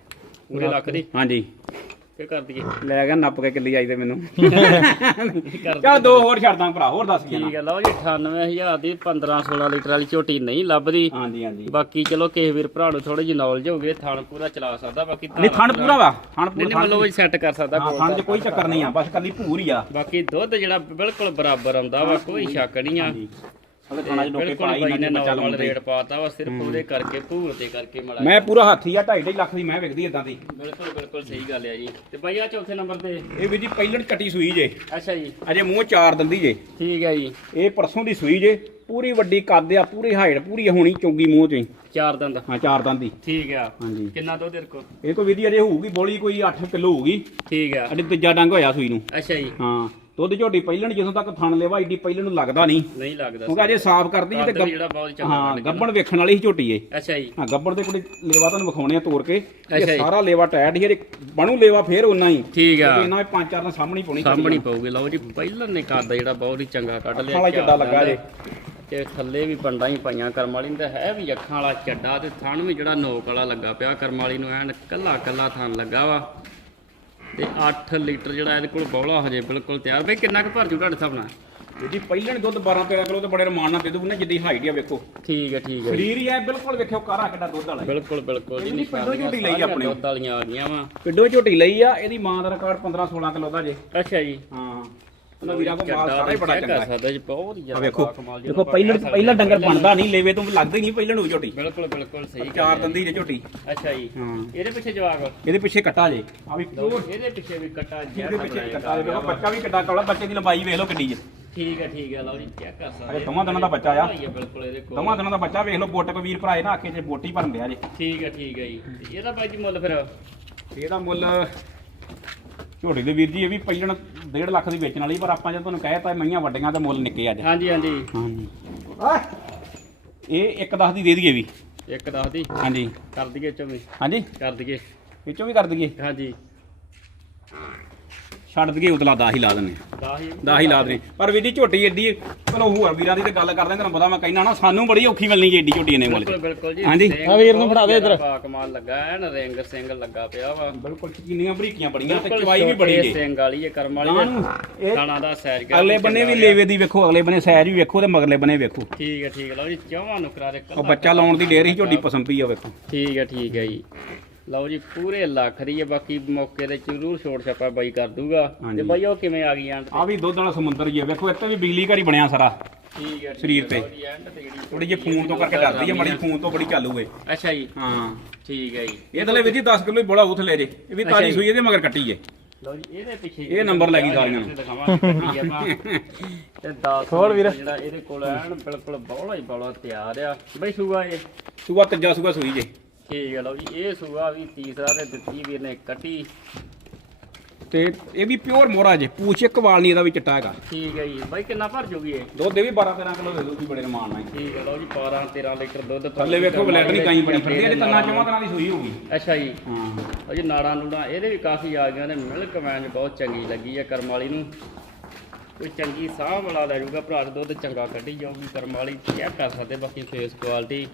ਪੂਰੇ ਲੱਖ ਦੀ? ਹਾਂਜੀ। ਫੇਰ ਕਰ ਦਈਏ। ਲੈ ਗਿਆ ਨੱਪ ਕੇ ਕਿੱਲੀ ਆਈ ਤੇ ਮੈਨੂੰ। ਕਰ ਚਲ ਦੋ ਹੋਰ ਛੱਡ ਦਾਂ ਭਰਾ ਹੋਰ ਦੱਸ ਗਿਆ ਠੀਕ ਹੈ ਲਓ ਜੀ 98000 ਦੀ 15 16 ਲੀਟਰ ਵਾਲੀ ਝੋਟੀ ਨਹੀਂ ਲੱਭਦੀ। ਹਾਂਜੀ ਹਾਂਜੀ। ਬਾਕੀ ਚਲੋ ਕਿਸੇ ਵੀਰ ਭਰਾ ਨੂੰ ਥੋੜੀ ਜਿਹੀ ਨੌਲੇਜ ਹੋਵੇ ਥਣ ਪੂਰਾ ਚਲਾ ਸਕਦਾ ਬਾਕੀ ਨਹੀਂ ਥਣ ਪੂਰਾ ਵਾ ਥਣ ਪੂਰਾ ਨਹੀਂ ਮਤਲਬ ਸੈੱਟ ਕਰ ਸਕਦਾ ਹਾਂ ਥਣ 'ਚ ਕੋਈ ਚੱਕਰ ਨਹੀਂ ਆ ਬਸ ਕੱਲੀ ਭੂਰ ਹੀ ਆ। ਬਾਕੀ ਦੁੱਧ ਜਿਹੜਾ ਬਿਲਕੁਲ ਬਰਾਬਰ ਆਉਂਦਾ ਵਾ ਕੋਈ ਸ਼ੱਕ ਨਹੀਂ ਆ। ਉਹਦੇ ਥਣਾ 'ਚ ਡੋਕੇ ਬਿਲਕੁਲ ਪਾਈ ਬਾਈ ਨਾ ਨੇ ਬੱਚਾ ਨਾਰਮਲ ਲਾਉਂਦੇ ਰੇਟ ਪਾਤਾ ਵਾ ਸਿਰਫ ਉਹਦੇ ਕਰਕੇ ਭੂਰ ਦੇ ਕਰਕੇ ਮੜਾ ਮੈਂ ਪੂਰਾ ਹਾਥੀ ਆ 2.5 ਲੱਖ ਦੀ ਮੈਂ ਵਿਕਦੀ ਇਦਾਂ ਦੀ। ਬਿਲਕੁਲ ਬਿਲਕੁਲ ਸਹੀ ਗੱਲ ਹੈ ਜੀ। ਤੇ ਬਾਈ ਆ ਚੌਥੇ ਨੰਬਰ ਤੇ? ਇਹ ਵੀ ਜੀ ਪਹਿਲਣ ਕੱਟੀ ਸੂਈ ਜੇ। ਅੱਛਾ ਜੀ। ਅਜੇ ਮੂੰਹ ਚਾਰ ਦੰਦੀ ਜੇ। ਠੀਕ ਹੈ ਜੀ। ਇਹ ਪਰਸੋਂ ਦੀ ਸੂਈ ਜੇ ਪੂਰੀ ਵੱਡੀ ਕੱਦ ਆ ਪੂਰੀ ਹਾਈਟ ਪੂਰੀ ਹੋਣੀ ਚੁੰਗੀ ਮੂੰਹ 'ਚ ਹੀ। ਚਾਰ ਦੰਦ। ਹਾਂ ਚਾਰ ਦੰਦੀ ਠੀਕ ਆ। ਹਾਂਜੀ। ਕਿੰਨਾ ਦੁੱਧ ਤੇਰੇ ਕੋ ਇਹ ਕੋਈ ਵਿਧੀ ਅਜੇ ਹੋਊਗੀ ਬੋਲੀ ਕੋਈ 8 ਕਿਲੋ ਹੋਊਗੀ। ਠੀਕ ਆ। ਅਜੇ ਤੀਜਾ ਡੰਗ ਹੋਇਆ ਸੂਈ ਨੂੰ। ਅੱਛਾ ਜੀ। ਹਾਂ। ਦੁੱਧ ਝੋਟੀ ਪਹਿਲਣ ਜਦੋਂ ਤੱਕ ਥਣ ਲੈਵਾ ਏਡੀ ਪਹਿਲਣ ਨੂੰ ਲੱਗਦਾ ਨਹੀਂ। ਨਹੀਂ ਲੱਗਦਾ ਕਿਉਂਕਿ ਅਜੇ ਸਾਫ਼ ਕਰਦੀ ਤੇ ਜਿਹੜਾ ਬਹੁਤ ਚੰਗਾ ਹਾਂ। ਗੱਬਣ ਵੇਖਣ ਵਾਲੀ ਹੀ ਝੋਟੀ ਏ ਅੱਛਾ ਜੀ। ਹਾਂ ਗੱਬੜ ਦੇ ਕੋਲ ਲੇਵਾ ਤੁਹਾਨੂੰ ਵਿਖਾਉਣੇ ਆ ਤੋੜ ਕੇ। ਅੱਛਾ ਇਹ। ਸਾਰਾ ਲੇਵਾ ਟਾਇਟ ਹੀ ਇਹਦੇ ਬਣੂ ਲੇਵਾ ਫੇਰ ਉਨਾ ਹੀ। ਠੀਕ ਆ। ਇਹਨਾਂ ਵਿੱਚ ਪੰਜ ਚਾਰ ਦਾ ਸਾਹਮਣੇ ਹੀ ਪਾਉਣੀ ਸਾਹਮਣੇ ਪਊਗੀ ਲਓ ਜੀ ਪਹਿਲਾਂ ਨੇ ਕੱਦ ਜਿਹੜਾ ਬਹੁਤ ਹੀ ਚੰਗਾ ਕੱਢ ਲਿਆ ਵਾਲਾ ਚੱਡਾ ਲੱਗਾ ਜੇ। ਤੇ ਥੱਲੇ ਵੀ ਪੰਡਾਂ ਹੀ ਪਾਈਆਂ ਕਰਮ ਵਾਲੀ ਨੂੰ ਤਾਂ ਹੈ ਵੀ ਅੱਖਾਂ ਵਾਲਾ ਚੱਡਾ ਤੇ ਥਣ ਵੀ ਜਿਹੜਾ ਨੋਕ ਵਾਲਾ ਲੱਗਾ ਪਿਆ ਕਰਮ ਵਾਲੀ ਨੂੰ ਐਨ ਕੱਲਾ ਕੱਲਾ ਥਣ ਲੱਗਾ ਵਾ। ਤੇ 8 ਲੀਟਰ ਜਿਹੜਾ ਇਹਦੇ ਕੋਲ ਬੌਲਾ ਹਜੇ ਬਿਲਕੁਲ ਤਿਆਰ। ਬਈ ਕਿੰਨਾ ਕੁ ਭਰ ਜੂ ਤੁਹਾਡੇ ਹਿਸਾਬ ਨਾਲ? ਜੀ ਪਹਿਲਣ ਦੁੱਧ 12 13 ਕਿਲੋ ਤੇ ਬੜੇ ਰਮਾਨ ਨਾਲ ਦੇ ਦੂ ਨਾ ਜਿੱਦੀ ਹਾਈਟ ਆ ਵੇਖੋ। ਠੀਕ ਹੈ ਠੀਕ ਹੈ। ਸਰੀਰ ਹੀ ਐ ਬਿਲਕੁਲ ਵੇਖਿਓ ਕਾਰਾ ਕਿੱਡਾ ਦੁੱਧ ਵਾਲਾ ਬਿਲਕੁਲ ਬਿਲਕੁਲ ਜੀ। ਪਿੰਡੋਂ ਝੋਟੀ ਲਈ ਆਪਣੇ। ਦੁੱਧ ਵਾਲੀਆਂ ਆ ਗਈਆਂ ਵਾ। ਪਿੱਡੋ ਝੋਟੀ ਲਈ ਆ ਇਹਦੀ ਮਾਂ ਦਾ ਰਿਕਾਰਡ 15 16 ਕਿਲੋ ਦਾ ਜੇ। ਅੱਛਾ ਜੀ। ਹਾਂ। ਉਹਨਾਂ ਵੀਰਾਂ ਕੋਲ ਮਾਲ ਸਾਰਾ ਹੀ ਬੜਾ ਚੈੱਕ ਚੰਗਾ ਕਰ ਹੈ। ਸਕਦੇ ਜੀ ਬਹੁਤ ਹੀ ਆ ਜ਼ਿਆਦਾ ਵੇਖੋ ਬਾਕਮਾਲ ਜਿਹਨੂੰ ਦੇਖੋ ਆਪਾਂ ਪਹਿਲਣ ਕਹਿ ਸਕਦੇ ਪਹਿਲਾਂ ਹਾਂ। ਡੰਗਰ ਬਣਦਾ ਨਹੀਂ ਲੈਵੇ ਤੋਂ ਲੱਗਦਾ ਹੀ ਨਹੀਂ ਪਹਿਲਣ ਹੋਈ ਝੋਟੀ। ਬਿਲਕੁਲ ਬਿਲਕੁਲ ਸਹੀ ਚਾਰ ਗੱਲ ਹੈ। ਦੰਦੀ ਜੇ ਝੋਟੀ। ਅੱਛਾ ਜੀ। ਹਾਂ। ਇਹਦੇ ਪਿੱਛੇ ਜਵਾਬ ਇਹਦੇ ਪਿੱਛੇ ਕੱਟਾ ਜੇ। ਆ ਵੀ ਲਓ, ਇਹਦੇ ਪਿੱਛੇ ਵੀ ਕੱਟਾ ਇਹਦੇ ਜੈਡ ਪਿੱਛੇ ਬਲੈਕ ਕੱਟਾ ਦੇਖੋ ਬੱਚਾ ਵੀ ਕਿੱਡਾ ਕੌਲਾ ਬੱਚੇ ਦੀ ਲੰਬਾਈ ਵੇਖ ਲਓ ਕਿੰਨੀ ਜੇ। ਠੀਕ ਹੈ ਠੀਕ ਹੈ ਲਓ ਜੀ ਚੈੱਕ ਕਰ ਸਕਦੇ ਅਜੇ ਦੋਵਾਂ ਦਿਨਾਂ ਦਾ ਬੱਚਾ ਆ। ਹੋਈ ਹੈ ਬਿਲਕੁਲ ਇਹਦੇ ਕੋਲ। ਦੋਵਾਂ ਦਿਨਾਂ ਦਾ ਬੱਚਾ ਵੇਖ ਲਓ ਬੋਟ ਕੋ ਵੀਰ ਭਰਾਏ ਨਾ ਆਖੇ ਜੇ ਬੋਟੀ ਭਰਨ ਦਿਆ ਜੇ। ਠੀਕ ਹੈ ਠੀਕ ਹੈ ਜੀ। ਇਹਦਾ ਬਾਈ ਜੀ ਮੁੱਲ ਫਿਰ? ਇਹਦਾ ਮੁੱਲ ਝੋਟੀ ਦੇ ਵੀਰ ਜੀ ਇਹ ਵੀ ਪਹਿਲਣ 1.5 ਲੱਖ ਦੀ ਵੇਚਣ ਵਾਲੀ ਪਰ ਆਪਾਂ ਜੇ ਤੁਹਾਨੂੰ ਕਹਿਤਾ ਮਈਆਂ ਵੱਡੀਆਂ ਤੇ ਮੁੱਲ ਨਿੱਕੇ ਅੱਜ। ਹਾਂਜੀ ਹਾਂਜੀ। ਹਾਂਜੀ। ਇਹ ਇੱਕ ਦਸ ਦੀ ਦੇ ਦਈਏ ਵੀ। ਇੱਕ ਦੱਸ ਦੀ? ਹਾਂਜੀ। ਕਰ ਦਈਏ ਚੋਂ ਹਾਂਜੀ। ਕਰ ਦਈਏ। ਵਿੱਚੋਂ ਵੀ ਕਰ ਦਈਏ। ਹਾਂਜੀ। ਛੱਡ ਦਈਏ ਉਤਲਾ 10 ਹੀ ਲਾ ਦਿੰਨੇ 10 ਹੀ 10 ਹੀ ਲਾ ਦਿੰਨੇ ਪਰ ਵੀਰ ਜੀ ਝੋਟੀ ਏਡੀ ਚਲੋ ਹੋਰ ਵੀਰਾਂ ਦੀ ਤੇ ਗੱਲ ਕਰਦੇ ਤੁਹਾਨੂੰ ਪਤਾ ਮੈਂ ਕਹਿਣਾ ਨਾ ਸਾਨੂੰ ਬੜੀ ਔਖੀ ਮਿਲਣੀ ਏਡੀ ਝੋਟੀ ਇਹਨੇ ਮੁੱਲ ਬਿਲਕੁਲ ਬਿਲਕੁਲ ਜੀ। ਹਾਂਜੀ। ਆ ਵੀਰ ਨੂੰ ਫੜਾ ਦੇ ਇੱਧਰ। ਕਮਾਲ ਲੱਗਾ ਐਨ ਰਿੰਗ ਸਿੰਘ ਲੱਗਾ ਪਿਆ ਵਾ। ਬਿਲਕੁਲ ਕਿੰਨੀਆਂ ਬਰੀਕੀਆਂ ਬੜੀਆਂ ਤੇ ਚਵਾਈ ਵੀ ਬੜੀ ਜੀ। ਸਿੰਘ ਵਾਲੀ ਇਹ ਕਰਮ ਵਾਲੀ ਖਾਣਾ ਦਾ ਸੈਰ ਕਰ ਅਗਲੇ ਬੰਨੇ ਵੀ ਲੇਵੇ ਦੀ ਵੇਖੋ ਅਗਲੇ ਬੰਨੇ ਸੈਰ ਵੀ ਵੇਖੋ ਤੇ ਮਗਰਲੇ ਬੰਨੇ ਵੇਖੋ। ਠੀਕ ਹੈ ਠੀਕ ਹੈ ਲਓ ਜੀ ਚੌਵਾਂ ਨੂੰ ਕਰਾ ਦੇ ਉਹ ਬੱਚਾ ਲਾਉਣ ਦੀ ਡੇਰ ਹੀ ਝੋਟੀ ਪਸੰਦ ਪਈ ਆ ਵੇਖੋ। ਠੀਕ ਹੈ ਠੀਕ ਹੈ ਜੀ। ਲਓ ਜੀ ਪੂਰੇ ਲੱਖ ਦੀ ਹੈ ਬਾਕੀ ਮੌਕੇ ਤੇ ਜ਼ਰੂਰ ਛੋੜ ਛਾਪਾ ਬਾਈ ਕਰ ਦੂਗਾ। ਹਾਂਜੀ। ਤੇ ਬਾਈ ਉਹ ਕਿਵੇਂ ਆ ਗਈ ਐਂਡ ਆ ਵੀ ਦੁੱਧ ਵਾਲਾ ਸਮੁੰਦਰ ਹੀ ਆ। ਵੇਖੋ ਇੱਥੇ ਵੀ ਬਿਜਲੀ ਘਰ ਹੀ ਬਣਿਆ ਸਾਰਾ। ਠੀਕ ਹੈ ਸਰੀਰ ਤੇ। ਜੀ, ਤੇ ਜਿਹੜੀ ਥੋੜੀ ਜਿਹੀ ਫੋਨ ਤੋਂ ਕਰਕੇ ਡਰਦੀ ਆ ਮੜੀ ਫੋਨ ਤੋਂ ਬੜੀ ਚਾਲੂ ਏ। ਅੱਛਾ ਜੀ। ਹਾਂ। ਠੀਕ ਹੈ ਜੀ। ਇਹ ਥਲੇ ਵੀਰ ਜੀ 10 ਕਿਲੋ ਹੀ ਬੋਲਾ ਉਥ ਲੈ ਜੇ। ਇਹ ਵੀ ਤਾਜੀ ਜੀ। ਸੂਈ ਇਹਦੇ ਮਗਰ ਕੱਟੀ ਏ। ਲਓ ਜੀ ਇਹਦੇ ਪਿੱਛੇ ਇਹ ਨੰਬਰ ਲੈ ਗਈ ਸਾਰੀਆਂ ਨੂੰ। ਤੇ 10 ਹੋਰ ਵੀਰ। ਜਿਹੜਾ ਇਹਦੇ ਕੋਲ ਐਨ ਬਿਲਕੁਲ ਬੌਲਾ ਹੀ ਬੌਲਾ ਤਿਆਰ ਆ। ਬਈ ਸੂਆ ਇਹ? ਸੂਆ ਤੀਜਾ ਸੂਆ ਸੂਈ ਜੇ। ਠੀਕ ਹੈ ਲਓ ਜੀ ਇਹ ਸੂਆ ਵੀ ਤੀਸਰਾ ਤੇ ਦਿੱਤੀ ਵੀਰ ਨੇ ਕੱਟੀ। ਤੇ ਇਹ ਵੀ ਪਿਓਰ ਮੋਰਾ ਜੇ ਪੂਛ ਇੱਕ ਵਾਲ ਨਹੀਂ ਇਹਦਾ ਵੀ ਚਿੱਟਾ ਹੈਗਾ। ਠੀਕ ਹੈ ਜੀ ਬਾਈ ਕਿੰਨਾ ਭਰ ਜੂਗੀ ਇਹ? ਦੁੱਧ ਇਹ ਵੀ 12 13 ਕਿਲੋ ਦੇ ਦੂਗੀ ਬੜੇ ਰਮਾਨ ਨਾਲ। ਠੀਕ ਹੈ ਲਓ ਜੀ 12 13 ਲੀਟਰ ਦੁੱਧ ਥੱਲੇ ਵੇਖੋ ਬਲੈਡ ਨਹੀਂ ਕਾਈ ਬੜੀ ਫਿਰਦੀ ਇਹਦੇ ਤੰਨਾ ਚੋਂ ਤਰ੍ਹਾਂ ਦੀ ਸੂਈ ਹੋਊਗੀ। ਅੱਛਾ ਜੀ। ਹਾਂ। ਉਹ ਜੀ ਨਾੜਾਂ ਨੂੜਾਂ ਇਹਦੇ ਵੀ ਕਾਫੀ ਆ ਗਈਆਂ ਨੇ ਮਿਲਕ ਮੈਨ ਬਹੁਤ ਚੰਗੀ ਲੱਗੀ ਹੈ ਕਰਮ ਵਾਲੀ ਨੂੰ। ਕੋਈ ਚੰਗੀ ਸਾਹ ਵਾਲਾ ਲੈ ਜਾਊਗਾ ਭਰਾ ਦੁੱਧ ਚੰਗਾ ਕੱਢੀ ਜਾਊਗੀ ਕਰਮ ਵਾਲੀ ਚੈੱਕ ਕਰ ਸਕਦੇ ਬਾਕੀ ਫੇਸ ਕੁਆਲਿਟੀ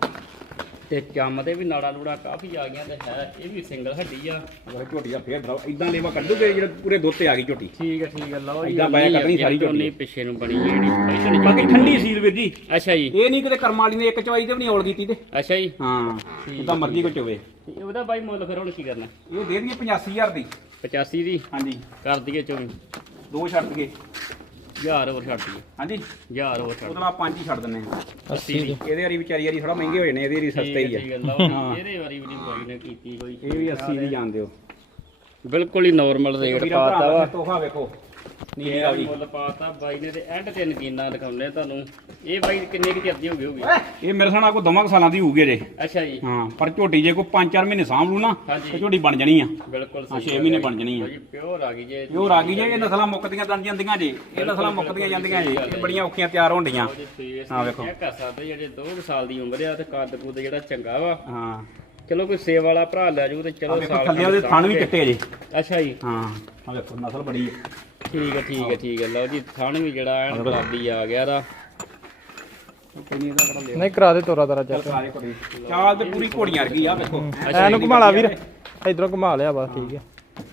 ਤੇ ਚੰਮ ਦੇ ਵੀ ਨਾੜਾਂ ਨੂੜਾਂ ਕਾਫੀ ਆ ਗਈਆਂ ਤੇ ਹੈ ਇਹ ਵੀ ਸਿੰਗਲ ਹੱਡੀ ਆ। ਉਹ ਝੋਟੀ ਦਾ ਫੇਰ ਦਰਾਓ ਇਦਾਂ ਲੇਵਾ ਕੱਢੂਗੇ ਜਿਹੜੇ ਪੂਰੇ ਦੁੱਧ ਤੇ ਆ ਗਈ ਝੋਟੀ। ਠੀਕ ਹੈ ਠੀਕ ਹੈ ਲਓ ਜੀ ਏਦਾਂ ਬਾਇਆ ਕੱਢਣੀ ਸਾਰੀ ਝੋਟੀ। ਪਿੱਛੇ ਨੂੰ ਬਣੀ ਜਿਹੜੀ ਬਾਕੀ ਠੰਡੀ ਸੀਲ ਵੀਰ ਜੀ। ਅੱਛਾ ਜੀ। ਇਹ ਨਹੀਂ ਕਿਤੇ ਕਰਮ ਵਾਲੀ ਨੇ ਇੱਕ ਚਵਾਈ ਤੇ ਵੀ ਨਹੀਂ ਔਲ ਕੀਤੀ ਤੇ। ਅੱਛਾ ਜੀ। ਹਾਂ ਜਿੱਦਾਂ ਮਰਜ਼ੀ ਕੋ ਚੋਵੇ। ਤੇ ਉਹਦਾ ਬਾਈ ਮੁੱਲ ਫਿਰ ਹੁਣ ਕੀ ਕਰਨਾ? ਇਹ ਦੇ ਦਈਏ 85000 ਦੀ। 85 ਦੀ? ਹਾਂਜੀ। ਕਰ ਦਈਏ ਚੋਂ ਦੋ ਛੱਡ ਕੇ। 1000 ਹੋਰ ਛੱਡ ਦਈਏ। ਹਾਂਜੀ। 1000 ਹੋਰ ਛੱਡ ਉਹਦਾ ਪੰਜ ਹੀ ਛੱਡ ਦਿੰਨੇ ਆ 80 ਦੀ। ਇਹਦੇ ਵਾਰੀ ਵਿਚਾਰੀ ਵਾਰੀ ਥੋੜਾ ਮਹਿੰਗੇ ਹੋਏ ਨੇ ਇਹਦੇ ਵਾਰੀ ਸਸਤੇ ਹੀ ਆ। ਹਾਂ। ਇਹਦੇ ਵਾਰੀ ਵੀ ਨਹੀਂ ਬਾਈ ਨੇ ਕੀਤੀ ਕੋਈ ਇਹ ਵੀ 80 ਦੀ ਜਾਣਦੇ ਹੋ। ਬਿਲਕੁਲ ਹੀ ਨਾਰਮਲ ਰੇਟ ਪਾਤਾ ਵਾ। ਤੋਹਫਾ ਵੇਖੋ। ਨੀਲੀ ਇਹ ਵਾਲੀ ਮੁੱਲ ਪਾਤਾ ਬਾਈ ਨੇ ਤੇ ਐਂਡ ਤੇ ਨਗੀਨਾ ਦਿਖਾਉਂਦੇ ਤੁਹਾਨੂੰ। ਇਹ ਬਾਈ ਕਿੰਨੇ ਕੁ ਚਿਰ ਦੀ ਹੋ ਗਈ ਹੋਗੀ ਇਹ ਮੇਰੇ ਸਾਨਾ ਕੋ ਦਮਾਂ ਸਾਲਾਂ ਦੀ ਹੋਊਗੀ ਅਜੇ। ਅੱਛਾ ਜੀ। ਹਾਂ ਪਰ ਝੋਟੀ ਜੇ ਕੋ 5-4 ਮਹੀਨੇ ਸਾਂਭ ਲੂ ਨਾ। ਤੇ ਝੋਟੀ ਬਣ ਜਾਣੀ ਆ। ਬਿਲਕੁਲ ਸਹੀ ਛੇ ਗੱਲ ਮਹੀਨੇ ਹੈ। ਬਣ ਜਾਣੀ ਆ। ਜੀ ਪਿਓਰ ਆ ਗਈ ਜੇ। ਇਹ ਹੋਰ ਆ ਗਈ ਜੇ ਇਹ ਨਸਲਾਂ ਮੁੱਕਦੀਆਂ ਤਾਂ ਜਾਂਦੀਆਂ ਜੇ। ਇਹ ਨਸਲਾਂ ਮੁੱਕਦੀਆਂ ਜਾਂਦੀਆਂ ਜੇ। ਇਹ ਬੜੀਆਂ ਔਖੀਆਂ ਤਿਆਰ ਹੋਣ ਡੀਆਂ ਹਾਂ, ਵੇਖੋ। ਚੈੱਕ ਕਰ ਸਕਦੇ ਜਿਹੜੇ 2 ਸਾਲ ਦੀ ਉਮਰ ਆ ਤੇ ਕੱਦ ਕੁੱਦ ਜਿਹੜਾ ਚੰਗਾ ਵਾ। ਹਾਂ। ਚਲੋ ਕੋਈ ਸੇਵ ਵਾਲਾ ਭਰਾ ਲੈ ਜਾਊ ਤੇ ਚਲੋ ਸਾਲ ਥੱਲੇ ਉਹਦੇ ਥਣ ਵੀ ਚਿੱਟੇ ਜੇ ਅੱਛਾ ਜੀ। ਹਾਂ ਆ ਵੇਖੋ ਨਸਲ ਬੜੀ ਹੈ। ਠੀਕ ਹੈ ਠੀਕ ਹੈ ਠੀਕ ਹੈ ਲਓ ਜੀ ਥਣ ਵੀ ਜਿਹੜਾ ਐਨ ਗੁਲਾਬੀ ਆ ਗਿਆ ਦਾ ਕੋਈ ਨਹੀਂ ਇਹਦਾ। ਕਿਹੜਾ ਨਹੀਂ ਕਰਾ ਦੇ ਤੋਰਾ ਤਾਰਾ ਚੱਲ ਚਾਲ ਤੇ ਪੂਰੀ ਘੋੜੀਆਂ ਵਰਗੀ ਆ ਵੇਖੋ। ਐਨੂੰ ਘੁਮਾ ਲਾ ਵੀਰ। ਇਧਰੋਂ ਘੁਮਾ ਲਿਆ ਬਸ ਠੀਕ ਹੈ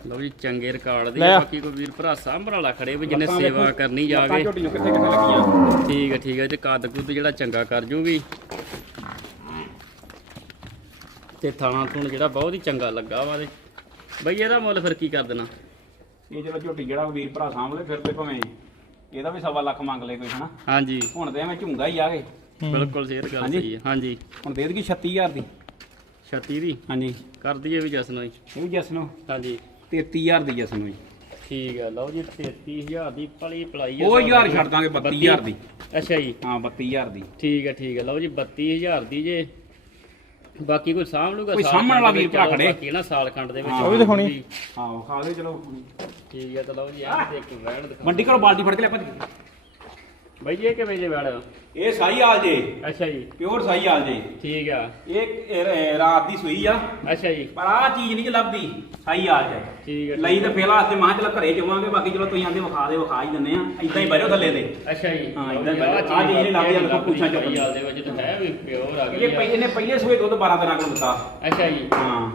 ਲਓ ਜੀ ਚੰਗੇ ਰਿਕਾਰਡ ਦੀ। ਬਾਕੀ ਕੋਈ ਵੀਰ ਭਰਾ ਸਾਂਭਣ ਵਾਲਾ ਖੜੇ ਵੀ ਜਿਹਨੇ ਸੇਵਾ। ਕਰਨੀ ਜਾਵੇ। ਠੀਕ ਹੈ ਠੀਕ ਹੈ ਤੇ ਕੱਦ ਕੁੱਦ ਜਿਹੜਾ ਚੰਗਾ ਕਰ ਜੂਗੀ। ਤੇ ਥਾਣਾ ਥੁਣ ਜਿਹੜਾ ਬਹੁਤ ਹੀ ਚੰਗਾ ਲੱਗਾ ਵਾ ਤੇ ਬਈ ਇਹਦਾ ਮੁੱਲ ਫਿਰ ਕੀ ਕਰ ਦੇਣਾ? ਇਹ ਜਿਹੜਾ ਝੋਟੀ ਜਿਹੜਾ ਵੀਰ ਭਰਾ ਲੈ ਫਿਰ ਤੇ ਭਾਵੇਂ ਇਹਦਾ ਵੀ ਸਵਾ ਲੱਖ ਮੰਗ ਲੈ ਕੋਈ ਹਨਾ? ਹਾਂਜੀ। ਹੁਣ ਤੇ ਐਵੇਂ ਝੁੰਗਾ ਹੀ ਆ ਗਏ ਬਿਲਕੁਲ ਸੇਧ ਗੱਲ। ਸਹੀ ਹੈ ਹਾਂਜੀ। ਹੁਣ ਦੇ ਦੇਗੀ 36000 ਦੀ। 36 ਦੀ? ਹਾਂਜੀ। ਕਰ ਦਈਏ ਵੀ ਜਸਨੋ ਜੀ ਇਹ ਵੀ ਜਸ ਨੂੰ। ਹਾਂਜੀ। 33000 ਦੀ ਜਸ ਨੂੰ ਜੀ। ਠੀਕ ਹੈ ਲਓ ਜੀ 33000 ਦੀ ਪਲੀ ਪਲਾਈ ਹੈ ਉਹ ਹਜ਼ਾਰ ਛੱਡ ਦਾਂਗੇ 32000 ਦੀ। ਅੱਛਾ ਜੀ। ਹਾਂ 32000 ਦੀ। ਠੀਕ ਹੈ ਠੀਕ ਹੈ ਲਓ ਜੀ 32000 ਦੀ ਜੇ। ਬਾਕੀ ਕੋਈ ਸਾਂਭ ਲੂਗਾ ਕੋਈ ਸਾਂਭਣ ਵਾਲਾ ਦੇ ਵੀਰ ਭਰਾ ਖੜੇ। ਬਾਕੀ ਨਾ ਸਾਲ ਖੰਡ ਦੇ ਵਿੱਚ ਹਾਂ, ਉਹ ਵੀ ਦਿਖਾਉਣੀ। ਹਾਂ ਖਾ ਦੇ ਚਲੋ ਠੀਕ ਹੈ ਤਾਂ ਲਓ ਜੀ ਇਹ ਤੇ ਇੱਕ ਵੈਣ ਦਿਖਾ ਮੰਡੀ ਕਰੋ ਬਾਲਟੀ ਫੜ ਕੇ ਲੈ ਭੱਜ ਬਾਈ ਇਹ ਕਿਵੇਂ ਜੇ ਵੈਣ ਇਹ ਸਾਈ ਆਲ ਜੇ। ਅੱਛਾ ਜੀ। ਪਿਓਰ ਸਾਈ ਆਲ ਜੇ। ਠੀਕ ਆ। ਇਹ ਰ- ਰਾਤ ਦੀ ਸੂਈ ਆ। ਅੱਛਾ ਜੀ। ਪਰ ਆਹ ਚੀਜ਼ ਨਹੀਂ ਲੱਭਦੀ ਸਾਈ ਆਲ ਜੇ। ਠੀਕ ਹੈ ਲਈ ਤਾਂ ਫੇਲਾ ਵਾਸਤੇ ਮਾਂ ਚਲ ਘਰੇ ਚਵਾਂਗੇ ਬਾਕੀ ਚਲੋ ਤੁਸੀਂ ਆਂਦੇ ਵਿਖਾ ਦੇ ਵਿਖਾ ਹੀ ਦਿੰਦੇ ਆ। ਇਦਾਂ ਹੀ ਬਹਿਰੋ ਥੱਲੇ ਤੇ। ਅੱਛਾ ਜੀ। ਹਾਂ, ਜੀ, ਹੀ ਆਹ ਚੀਜ਼ ਨਹੀਂ ਲੱਭਦੀ, ਦੇਖੋ ਪੁੱਛਾਂ ਚੁੱਕ ਸਹੀ ਹਾਲ ਦੇ ਵਿੱਚ ਤਾਂ ਹੈ ਵੀ ਪਿਓਰ ਆ ਗਈ ਇਹ ਪਹਿਲੇ ਨੇ ਪਹਿਲੇ ਸੂਏ ਦੁੱਧ 12 13 ਕਿਲੋ ਦਿੱਤਾ। ਅੱਛਾ ਜੀ। ਹਾਂ।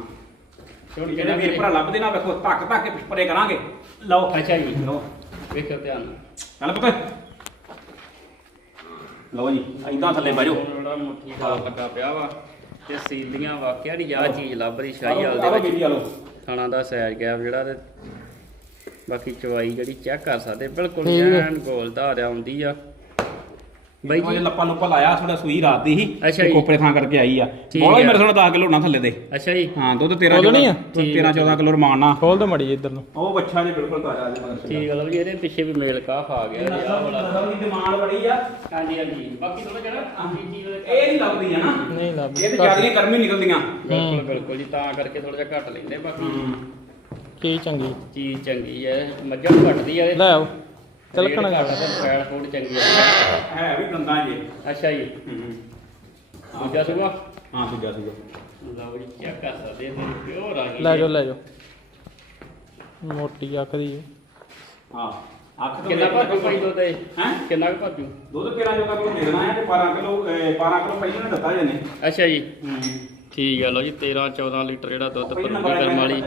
ਛੋਟੀ ਜਿਹੜੇ ਵੀਰ ਭਰਾ ਲੱਭਦੇ ਨਾ ਵੇਖੋ ਧੱਕ ਧੱਕ ਕੇ ਪਰੇ ਕਰਾਂਗੇ। ਲਓ। ਅੱਛਾ ਜੀ। ਲਓ। ਵੇਖੋ ਧਿਆਨ ਨਾਲ। ਚੱਲ ਪੁੱਤ। ਲਓ ਜੀ ਇਦਾਂ ਥੱਲੇ ਬਹਿ ਜਾਓ। ਜਿਹੜਾ ਮੁੱਠੀ ਦਾ ਲੱਗਾ ਪਿਆ ਵਾ ਤੇ ਸੀਲੀਆਂ ਵਾਕਿਆ ਨਹੀਂ ਆ ਚੀਜ਼ ਲੱਭ ਰਹੀ ਸ਼ਾਹੀ ਹਾਲ ਆਲੋ ਦੇ ਬੀਬੀ ਵਿੱਚ ਆਲੋ ਥਾਣਾ ਦਾ ਸਾਈਜ਼ ਗੈਪ ਜਿਹੜਾ ਤੇ ਬਾਕੀ ਚਵਾਈ ਜਿਹੜੀ ਚੈੱਕ ਕਰ ਸਕਦੇ। ਬਿਲਕੁਲ। ਐਨ ਗੋਲ ਧਾਰਿਆ ਆਉਂਦੀ ਆ। ਬਾਈ ਜੀ ਲੱਪਾ ਲੁੱਪਾ ਲਾਇਆ ਥੋੜਾ ਸੂਈ ਰਾਤ ਦੀ ਅੱਛਾ ਜੀ। ਕੋਪਰੇ ਥਾਂ ਕਰਕੇ ਆਈ ਆ। ਠੀਕ ਬੋਲਾ ਹੀ ਹੈ। ਮੇਰੇ ਕੋਲ 10 ਕਿਲੋ ਨਾ ਥੱਲੇ ਦੇ। ਅੱਛਾ ਜੀ। ਹਾਂ ਦੁੱਧ 13 ਖੋਲਣੀ ਆ? 13 14 ਕਿਲੋ ਰਮਾਨਾ। ਖੋਲ ਦੋ ਮੜੀ ਇੱਧਰ ਨੂੰ। ਉਹ ਬੱਚਾ ਜੀ ਬਿਲਕੁਲ ਤਾਜ਼ਾ ਜੀ ਮਗਰ ਠੀਕ ਆ ਲਓ ਜੀ ਇਹਦੇ ਪਿੱਛੇ ਵੀ ਮੇਲ ਕਾਫ ਆ ਗਿਆ ਜੀ ਆਹ ਵਾਲਾ ਦੀ ਡਿਮਾਂਡ ਬੜੀ ਆ। ਹਾਂਜੀ ਹਾਂਜੀ। ਬਾਕੀ ਥੋੜਾ ਜਿਹੜਾ ਵਾਲੇ ਇਹ ਨਹੀਂ ਲੱਭਦੀ ਆ ਨਾ। ਨਹੀਂ ਲੱਭ ਇਹ ਤੇ ਜਿਆਦੀਆਂ ਗਰਮੀ ਨਿਕਲਦੀਆਂ। ਬਿਲਕੁਲ ਬਿਲਕੁਲ ਜੀ ਤਾਂ ਕਰਕੇ ਥੋੜਾ ਜਿਹਾ ਘੱਟ ਲੈਂਦੇ ਬਾਕੀ। ਕੀ ਚੰਗੀ। ਚੀਜ਼ ਚੰਗੀ ਹੈ ਮੱਝਾਂ ਨੂੰ ਘਟਦੀ ਆ ਲੈ ਆਓ। ਤਿਲਕਣ ਘੱਟ ਤੇ ਫੈਲ ਫੂਡ ਚੰਗੀ ਹੈ ਹੈ ਵੀ ਦੰਦਾਂ ਜੇ। ਅੱਛਾ ਜੀ। ਹੂੰ ਦੂਜਾ ਸੂਆ? ਹਾਂ ਦੂਜਾ ਸੀਗਾ ਲਓ ਜੀ ਚੈੱਕ ਕਰ ਸਕਦੇ ਤੇ ਪਿਓਰ ਆ ਗਈ ਲੈ ਜਾਓ ਲੈ ਜਾਓ। ਮੋਟੀ ਅੱਖ ਦੀ ਹੈ। ਅੱਖ ਤੋਂ ਕਿੰਨਾ ਭਾਜੂ ਭਾਈ ਦੁੱਧ ਇਹ? ਹੈ? ਕਿੰਨਾ ਕੁ ਭਾਜੂ? ਦੁੱਧ ਕਿਹੜਾ ਜੋਗਾ ਦੇ ਦੇਣਾ ਹੈ ਤੇ 12 ਕਿਲੋ 12 ਕਿਲੋ ਪਹਿਲਾਂ ਨੇ ਦਿੱਤਾ ਜਨੇ। ਅੱਛਾ ਜੀ। ਹੂੰ ਠੀਕ ਹੈ ਲਓ ਜੀ 13 14 ਲੀਟਰ ਜਿਹੜਾ ਦੁੱਧ ਪਹਿਲਾਂ ਭਰੂਗੀ ਨੰਬਰ ਕਰਮ ਵਾਲੀ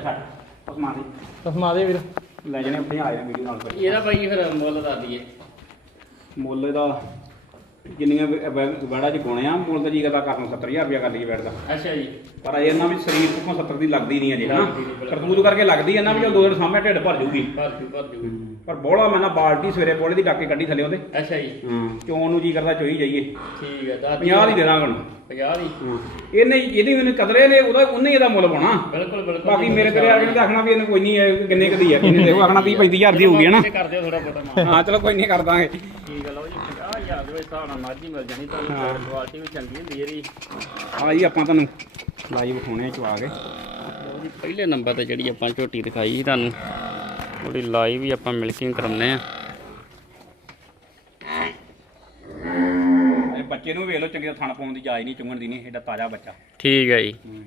ਉਸਮਾਨ ਦੀ ਤਸਮਾ ਦੇ ਵੀਰ। ਲੈ ਜਣੇ ਆਪਣੇ ਆਏ ਵੀਡੀਓ ਨਾਲ ਭਾਈ ਇਹਦਾ ਭਾਈ ਫਿਰ ਮੁੱਲ ਦੱਸ ਦਈਏ। ਮੁੱਲ ਦਾ ਜਿੰਨੀਆਂ ਵੜਾ ਚ ਗੁਣੇ ਆ ਮੁੱਲ ਤਾਂ ਜੀ ਕਰਦਾ ਕਰਨ 70000 ਰੁਪਇਆ ਕਰ ਲਈਏ ਬੈਠ ਦਾ। ਅੱਛਾ ਜੀ। ਪਰ ਇਹਨਾਂ ਵੀ ਸਰੀਰ ਤੋਂ 70 ਦੀ ਲੱਗਦੀ ਨਹੀਂ ਨਾ ਨਹੀਂ, ਬਿਲਕੁਲ। ਕਰਤੂਤ ਕਰਕੇ ਲੱਗਦੀ ਹੈ ਨਾ ਵੀ ਉਹ ਦੋ ਦਿਨ ਸਾਹਮਣੇ ਢਿੱਡ ਭਰ ਜੂਗੀ। ਭਾਜੂ ਭਾਜੂ ਪਰ ਬੋਲਾ ਮੈਂ ਨਾ ਬਾਲਟੀ ਸਵੇਰੇ ਬੋਲੇ ਦੀ ਡਾਕੇ ਕੱਢੀ ਥੱਲੇ ਉਹਦੇ। ਅੱਛਾ ਜੀ। ਹਾਂ। ਚੋਣ ਨੂੰ ਜੀ ਕਰਦਾ ਚੋਈ ਜਾਈਏ। ਠੀਕ ਹੈ ਦੱਸ 50 ਦੀ ਦੇਣਾ ਹੁਣ। 50 ਦੀ। ਇਹਨੇ ਇਹਦੀ ਮੈਨੂੰ ਕਦਰੇ ਨੇ ਉਹਦਾ ਉਹਨੇ ਇਹਦਾ ਮੁੱਲ ਪਾਉਣਾ। ਬਿਲਕੁਲ ਬਿਲਕੁਲ। ਬਾਕੀ ਮੇਰੇ ਤੇਰੇ ਆ ਕੇ ਆਖਣਾ ਵੀ ਇਹਨੂੰ ਕੋਈ ਨਹੀਂ ਇਹ ਕਿੰਨੇ ਕਦੀ ਆ ਕਿੰਨੇ ਦੇਖੋ ਆਖਣਾ 30 35000 ਦੀ ਹੋਊਗੀ ਨਾ ਕਰ ਦਿਓ ਥੋੜਾ ਬਹੁਤਾ ਹਾਂ ਚਲੋ ਕੋਈ ਨਹੀਂ ਕਰ ਦਾਂਗੇ। ਠੀਕ ਹੈ ਲਓ ਜੀ 50000 ਦੇ ਵਿੱਚ ਹਿਸਾਬ ਨਾਲ ਮੱਝ ਹੀ ਮਿਲ ਜਾਣੀ ਤੁਹਾਨੂੰ ਕੁਆਲਿਟੀ ਵੀ ਚੰਗੀ ਹੁੰਦੀ ਇਹਦੀ। ਆ ਜੀ ਆਪਾਂ ਤੁਹਾਨੂੰ ਲਾਈਵ ਵਿਖਾਉਣੇ ਚਵਾ ਕੇ। ਲਓ ਜੀ ਪਹਿਲੇ ਨੰਬਰ ਤੇ ਜਿਹੜੀ ਆਪਾਂ ਝੋਟੀ ਦਿਖਾਈ ਤੁਹਾਨੂੰ। ਉਹਦੀ ਲਾਈਵ ਵੀ ਆਪਾਂ ਮਿਲਕਿੰਗ ਕਰਾਉਂਦੇ ਆ ਇਹ ਬੱਚੇ ਨੂੰ ਵੇਖ ਲਓ ਚੰਗੇ ਥਣ ਪਾਉਣ ਦੀ ਜਾਚ ਨਹੀਂ ਚੁੰਗਣ ਦੀ ਨਹੀਂ ਇਹਦਾ ਤਾਜ਼ਾ ਬੱਚਾ। ਠੀਕ ਹੈ ਜੀ। ਹੂੰ।